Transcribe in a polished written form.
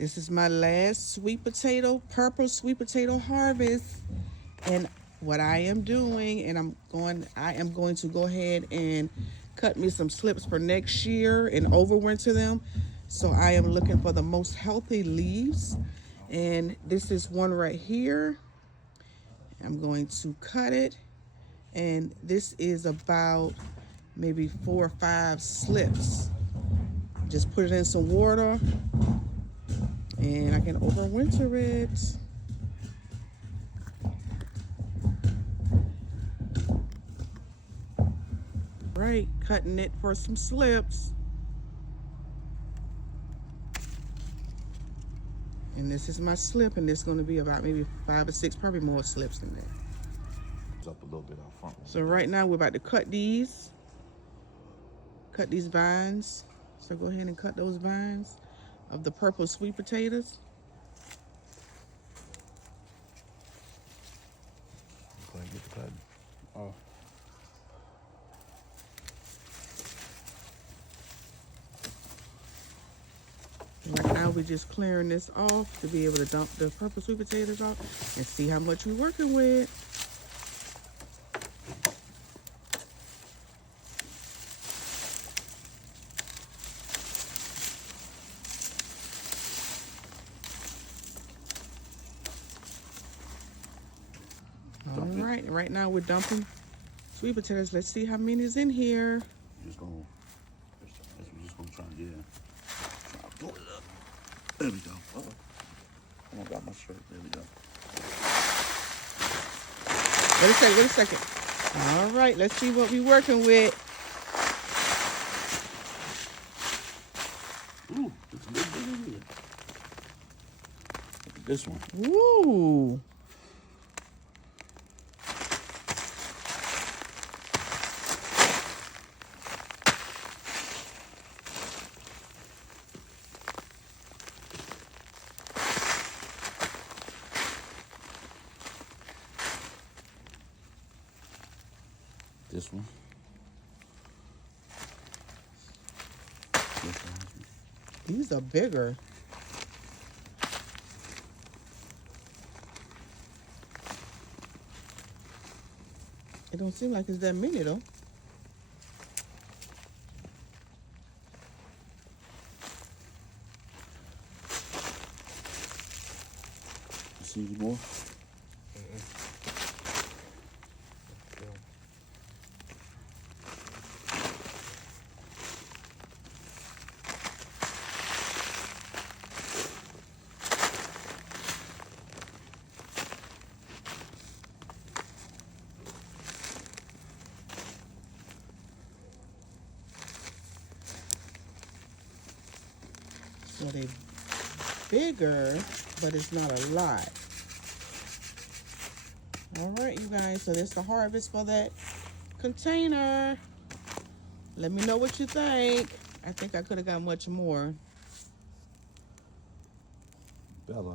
This is my last sweet potato, purple sweet potato harvest. And what I am doing, and I am going to go ahead and cut me some slips for next year and overwinter them. So I am looking for the most healthy leaves. And this is one right here. I'm going to cut it. And this is about maybe 4 or 5 slips. Just put it in some water and I can overwinter it. Right, cutting it for some slips. And this is my slip, and it's going to be about maybe 5 or 6, probably more slips than that. Up a little bit out front. So right now we're about to cut these vines. So go ahead and cut those vines of the purple sweet potatoes. Go ahead and get the cut. Oh. Right now we're just clearing this off to be able to dump the purple sweet potatoes off and see how much we're working with. All right, right now we're dumping sweet potatoes. Let's see how many is in here. We're just gonna try, yeah. Try to pull it up. There we go. Oh, I got my shirt. There we go. Wait a second. All right, let's see what we're working with. Ooh, it's a little bit in here. Look at this one. Ooh. This one. These are bigger. It don't seem like it's that many though. See any more? So they bigger, but it's not a lot. All right, you guys, so that's the harvest for that container. Let me know what you think. I think I could have got much more. Bella.